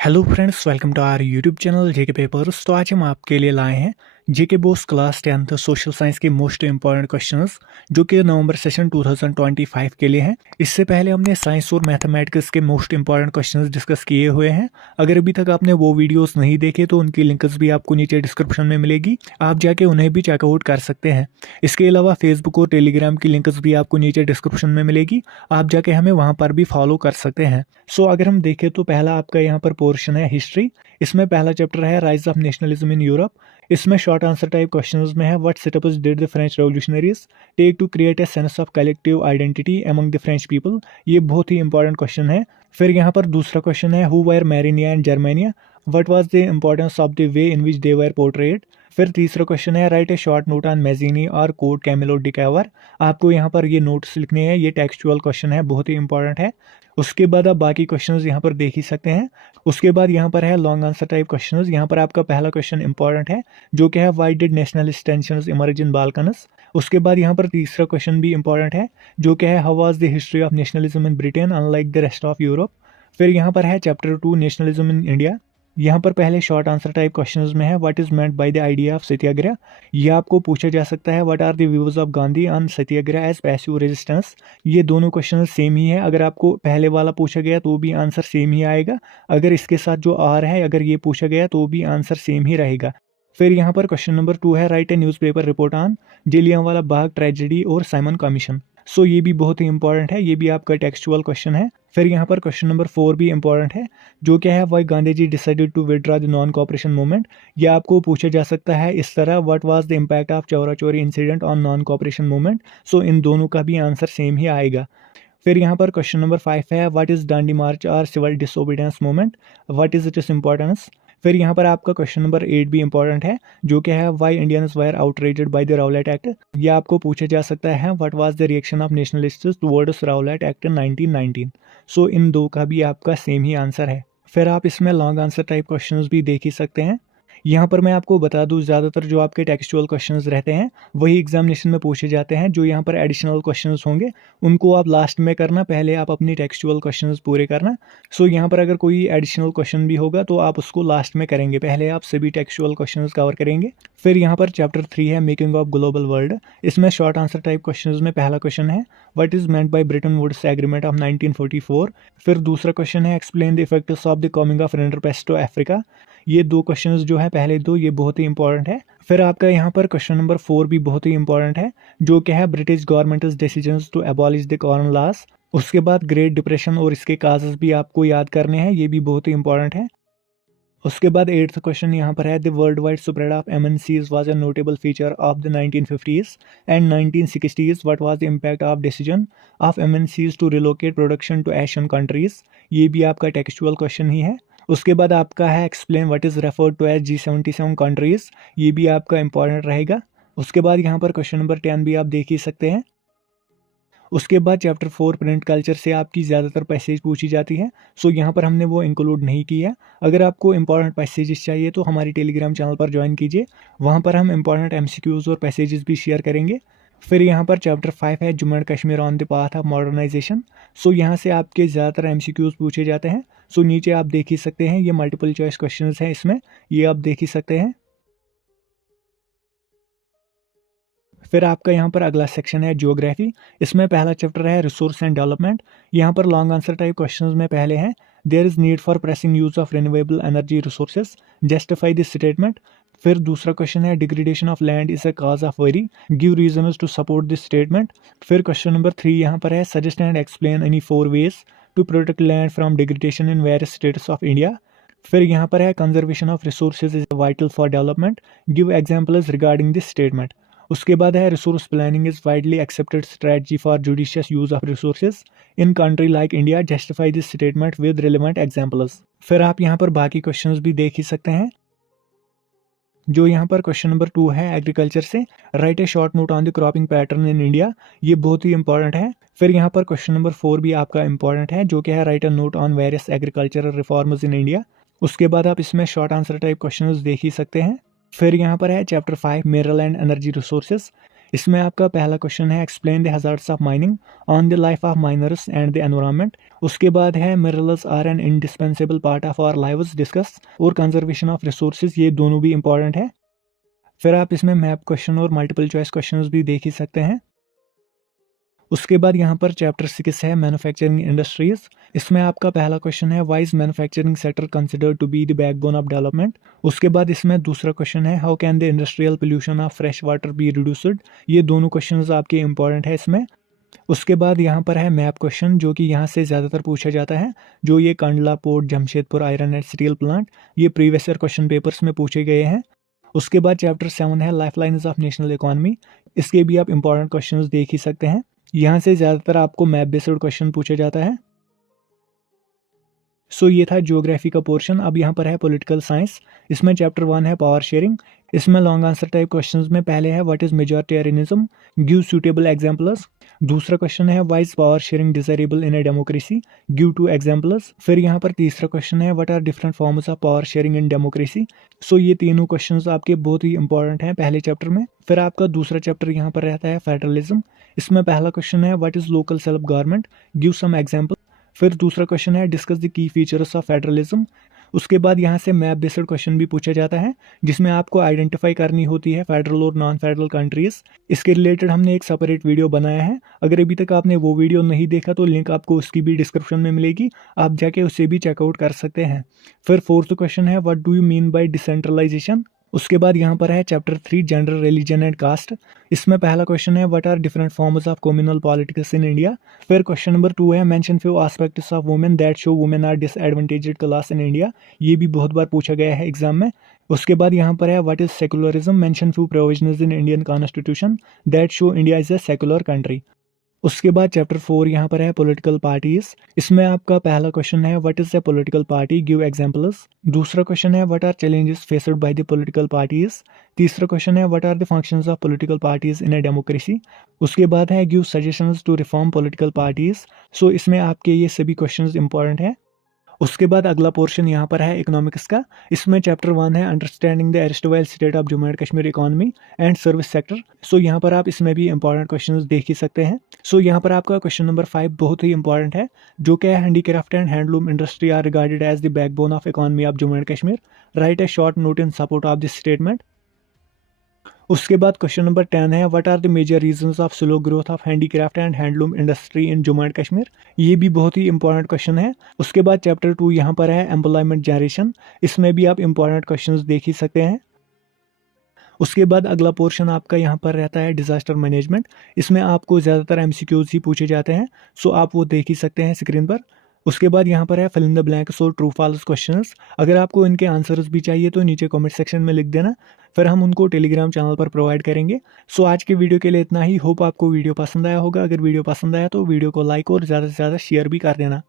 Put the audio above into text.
Hello friends, welcome to our YouTube channel JK papers. तो आज हम आपके लिए लाए हैं JK BOSE class 10th social science के मोस्ट इंपॉर्टेंट क्वेश्चंस जो कि नवंबर सेशन 2025 के लिए हैं। इससे पहले हमने साइंस और मैथमेटिक्स के मोस्ट इंपॉर्टेंट क्वेश्चंस डिस्कस किए हुए हैं। अगर अभी तक आपने वो वीडियोस नहीं देखे तो उनकी लिंक्स भी आपको नीचे डिस्क्रिप्शन में मिलेगी, आप जाके उन्हें भी चेकआउट कर सकते हैं। इसके अलावा फेसबुक और टेलीग्राम की लिंक्स भी आपको नीचे डिस्क्रिप्शन में मिलेगी, आप जाके हमें वहाँ पर भी फॉलो कर सकते हैं। सो अगर हम देखें तो पहला आपका यहाँ पर पोर्शन है हिस्ट्री। इसमें पहला चैप्टर है rise of nationalism in Europe. इसमें शॉर्ट आंसर टाइप क्वेश्चंस में है what setups did the French revolutionaries take to create a sense of collective identity among the French people. ये बहुत ही इंपॉर्टेंट क्वेश्चन है। फिर यहाँ पर दूसरा क्वेश्चन है who were Marianne and Germania, what was the importance of the way in which they were portrayed. फिर तीसरा क्वेश्चन है write a short note on Mazzini और कोड कैमिलो डिकावर। आपको यहाँ पर ये नोट्स लिखने हैं, ये टेक्सचुअल क्वेश्चन है, बहुत ही इंपॉर्टेंट है। उसके बाद आप बाकी क्वेश्चंस यहाँ पर देख ही सकते हैं। उसके बाद यहाँ पर है लॉन्ग आंसर टाइप क्वेश्चंस। यहाँ पर आपका पहला क्वेश्चन इंपॉर्टेंट है जो कि है why did nationalist tensions emerge in Balkans. उसके बाद यहाँ पर तीसरा क्वेश्चन भी इंपॉर्टेंट है जो कि है how was the history of nationalism in Britain unlike the rest of Europe. फिर यहाँ पर है चैप्टर 2 नेशनलिज्म इन इंडिया। यहाँ पर पहले शॉर्ट आंसर टाइप क्वेश्चंस में है what is meant by the idea of Satyagraha. यह आपको पूछा जा सकता है what are the views of Gandhi on Satyagraha as passive resistance. ये दोनों क्वेश्चन सेम ही है, अगर आपको पहले वाला पूछा गया तो भी आंसर सेम ही आएगा, अगर इसके साथ जो आर है अगर ये पूछा गया तो भी आंसर सेम ही रहेगा। फिर यहाँ पर क्वेश्चन नंबर 2 है write A newspaper report on Jallianwala Bagh tragedy और साइमन कमीशन। सो ये भी बहुत ही इंपॉर्टेंट है, ये भी आपका टेक्सचुअल क्वेश्चन है। फिर यहाँ पर क्वेश्चन नंबर 4 भी इंपॉर्टेंट है जो क्या है why Gandhi ji decided to withdraw the non cooperation movement. ये आपको पूछा जा सकता है इस तरह what was the impact of Chaura Chauri incident on non cooperation movement. So इन दोनों का भी आंसर सेम ही आएगा। फिर यहाँ पर क्वेश्चन नंबर 5 है व्हाट इज डांडी मार्च और civil disobedience movement, what is its importance. फिर यहाँ पर आपका क्वेश्चन नंबर 8 भी इंपॉर्टेंट है जो कि है why Indians were outraged by the Rowlatt act. यह आपको पूछा जा सकता है what was the reaction of nationalists towards Rowlatt act in 1919। So इन दो का भी आपका सेम ही आंसर है। फिर आप इसमें लॉन्ग आंसर टाइप क्वेश्चंस भी देख ही सकते हैं। यहाँ पर मैं आपको बता दूँ ज़्यादातर जो आपके टेक्सचुअल क्वेश्चंस रहते हैं वही एग्जामिनेशन में पूछे जाते हैं। जो यहाँ पर एडिशनल क्वेश्चंस होंगे उनको आप लास्ट में करना, पहले आप अपनी टेक्सचुअल क्वेश्चंस पूरे करना। सो यहाँ पर अगर कोई एडिशनल क्वेश्चन भी होगा तो आप उसको लास्ट में करेंगे, पहले आप सभी टेक्सचुअल क्वेश्चंस कवर करेंगे। फिर यहाँ पर चैप्टर 3 है मेकिंग ऑफ ग्लोबल वर्ल्ड। इसमें शॉर्ट आंसर टाइप क्वेश्चंस में पहला क्वेश्चन है what is meant by Bretton Woods agreement of 1944। फिर दूसरा क्वेश्चन है explain the effects of the coming of rinderpest to Africa. ये दो क्वेश्चंस जो है पहले दो ये बहुत ही इंपॉर्टेंट है। फिर आपका यहाँ पर क्वेश्चन नंबर 4 भी बहुत ही इंपॉर्टेंट है जो क्या है British government decisions to abolish the corn laws. उसके बाद ग्रेट डिप्रेशन और इसके काजेस भी आपको याद करने हैं, ये भी बहुत ही इंपॉर्टेंट है। उसके बाद 8th क्वेश्चन यहाँ पर है the world wide spread of MNCs was a notable feature of the 1950s and 1960s, what was the impact of decision of MNCs to relocate production to Asian countries. ये भी आपका textual question ही है। उसके बाद आपका है explain what is referred to as G77 countries, ये भी आपका इंपॉर्टेंट रहेगा। उसके बाद यहाँ पर क्वेश्चन नंबर 10 भी आप देख ही सकते हैं। उसके बाद चैप्टर 4 प्रिंट कल्चर से आपकी ज़्यादातर पैसेज पूछी जाती है। सो यहाँ पर हमने वो इंक्लूड नहीं की है। अगर आपको इंपॉर्टेंट पैसेजेस चाहिए तो हमारी टेलीग्राम चैनल पर ज्वाइन कीजिए, वहाँ पर हम इंपॉर्टेंट MCQs और पैसेजेस भी शेयर करेंगे। फिर यहाँ पर चैप्टर 5 है Jammu and Kashmir on the path of modernisation. So यहाँ से आपके ज़्यादातर MCQs पूछे जाते हैं। सो नीचे आप देख ही सकते हैं, ये मल्टीपल चॉइस क्वेश्चन हैं इसमें, ये आप देख ही सकते हैं। फिर आपका यहाँ पर अगला सेक्शन है ज्योग्राफी। इसमें पहला चैप्टर है रिसोर्स एंड डेवलपमेंट। यहाँ पर लॉन्ग आंसर टाइप क्वेश्चंस में पहले हैं there is need for pressing use of renewable energy resources, justify this statement. फिर दूसरा क्वेश्चन है degradation of land is a cause of worry, give reasons to support this statement. फिर question number 3 यहाँ पर है suggest and explain any 4 ways to protect land from degradation in various states of India. फिर यहाँ पर है conservation of resources is vital for development, give examples regarding this statement. उसके बाद है resource planning is widely accepted strategy for judicious use of resources in country like India, justify this statement with relevant examples. फिर आप यहाँ पर बाकी questions भी देख ही सकते हैं। जो यहाँ पर क्वेश्चन नंबर 2 है एग्रीकल्चर से right a short note on the cropping pattern in India, ये बहुत ही इंपॉर्टेंट है। फिर यहाँ पर क्वेश्चन नंबर 4 भी आपका इंपॉर्टेंट है जो कि है write A note on various agricultural reforms in India. उसके बाद आप इसमें शॉर्ट आंसर टाइप क्वेश्चंस देख ही सकते हैं। फिर यहाँ पर है chapter 5 mineral and energy resources. इसमें आपका पहला क्वेश्चन है explain the hazards of mining on the life of miners and the environment. उसके बाद है minerals are an indispensable part of our lives discuss, और कंजर्वेशन ऑफ रिसोर्सेज, ये दोनों भी इंपॉर्टेंट है। फिर आप इसमें मैप क्वेश्चन और मल्टीपल चॉइस क्वेश्चंस भी देख ही सकते हैं। उसके बाद यहाँ पर चैप्टर 6 है मैन्युफैक्चरिंग इंडस्ट्रीज। इसमें आपका पहला क्वेश्चन है why is manufacturing sector considered to be the backbone of development. उसके बाद इसमें दूसरा क्वेश्चन है how can the industrial pollution of fresh water be reduced. ये दोनों क्वेश्चंस आपके इंपॉर्टेंट है इसमें। उसके बाद यहाँ पर है मैप क्वेश्चन, जो कि यहाँ से ज़्यादातर पूछा जाता है। जो ये Kandla port, Jamshedpur iron and steel plant, ये प्रीवियस ईयर क्वेश्चन पेपर्स में पूछे गए हैं। उसके बाद चैप्टर 7 है life lines of national economy. इसके भी आप इंपॉर्टेंट क्वेश्चंस देख ही सकते हैं। यहाँ से ज़्यादातर आपको मैप बेस्ड क्वेश्चन पूछा जाता है। सो ये था ज्योग्राफी का पोर्शन। अब यहाँ पर है पॉलिटिकल साइंस। इसमें चैप्टर 1 है पावर शेयरिंग। इसमें लॉन्ग आंसर टाइप क्वेश्चंस में पहले है what is majoritarianism, give suitable examples. दूसरा क्वेश्चन है why is power sharing desirable in a democracy, give 2 examples. फिर यहाँ पर तीसरा क्वेश्चन है what are different forms of power sharing in democracy. So ये तीनों क्वेश्चंस आपके बहुत ही इंपॉर्टेंट हैं पहले चैप्टर में। फिर आपका दूसरा चैप्टर यहाँ पर रहता है फेडरलिज्म। इसमें पहला क्वेश्चन है what is local self government, give some example. फिर दूसरा क्वेश्चन है discuss the key features of federalism. उसके बाद यहाँ से मैप बेस्ड क्वेश्चन भी पूछा जाता है, जिसमें आपको आइडेंटिफाई करनी होती है फेडरल और नॉन फेडरल कंट्रीज। इसके रिलेटेड हमने एक सेपरेट वीडियो बनाया है। अगर अभी तक आपने वो वीडियो नहीं देखा तो लिंक आपको उसकी भी डिस्क्रिप्शन में मिलेगी, आप जाके उसे भी चेकआउट कर सकते हैं। फिर फोर्थ क्वेश्चन है what do you mean by decentralization. उसके बाद यहाँ पर है chapter 3 gender, religion and caste. इसमें पहला क्वेश्चन है what are different forms of communal politics in India. फिर क्वेश्चन नंबर 2 है mention few aspects of women that show women are disadvantaged class in India. ये भी बहुत बार पूछा गया है एग्जाम में। उसके बाद यहाँ पर है what is secularism, mention few provisions in Indian constitution that show India is a secular country. उसके बाद चैप्टर 4 यहाँ पर है पॉलिटिकल पार्टीज। इसमें आपका पहला क्वेश्चन है what is a political party, give examples. दूसरा क्वेश्चन है what are challenges faced by the political parties. तीसरा क्वेश्चन है what are the functions of political parties in a democracy. उसके बाद है give suggestions to reform political parties. So इसमें आपके ये सभी क्वेश्चंस इंपॉर्टेंट है। उसके बाद अगला पोर्शन यहाँ पर है इकोनॉमिक्स का। इसमें चैप्टर 1 है understanding the erstwhile state of Jammu and Kashmir economy and service sector. So यहाँ पर आप इसमें भी इंपॉर्टेंट क्वेश्चंस देख ही सकते हैं। सो यहाँ पर आपका क्वेश्चन नंबर 5 बहुत ही इंपॉर्टेंट है, जो कि है handicraft and handloom industry are regarded as the backbone of economy of Jammu and Kashmir, write a short note in support of this statement. उसके बाद क्वेश्चन नंबर 10 है what are the major reasons of slow growth of handicraft and handloom industry in Jammu and Kashmir. ये भी बहुत ही important question है। उसके बाद chapter 2 यहाँ पर है एम्प्लॉयमेंट जनरेशन। इसमें भी आप इंपॉर्टेंट क्वेश्चंस देख ही सकते हैं। उसके बाद अगला पोर्शन आपका यहाँ पर रहता है डिजास्टर मैनेजमेंट। इसमें आपको ज़्यादातर एमसीक्यूज ही पूछे जाते हैं, सो आप वो देख ही सकते हैं स्क्रीन पर। उसके बाद यहाँ पर है फिल इन द ब्लैंक्स और ट्रू फॉल्स क्वेश्चंस। अगर आपको इनके आंसर्स भी चाहिए तो नीचे कमेंट सेक्शन में लिख देना, फिर हम उनको टेलीग्राम चैनल पर प्रोवाइड करेंगे। सो आज के वीडियो के लिए इतना ही। होप आपको वीडियो पसंद आया होगा। अगर वीडियो पसंद आया तो वीडियो को लाइक और ज़्यादा से ज़्यादा शेयर भी कर देना।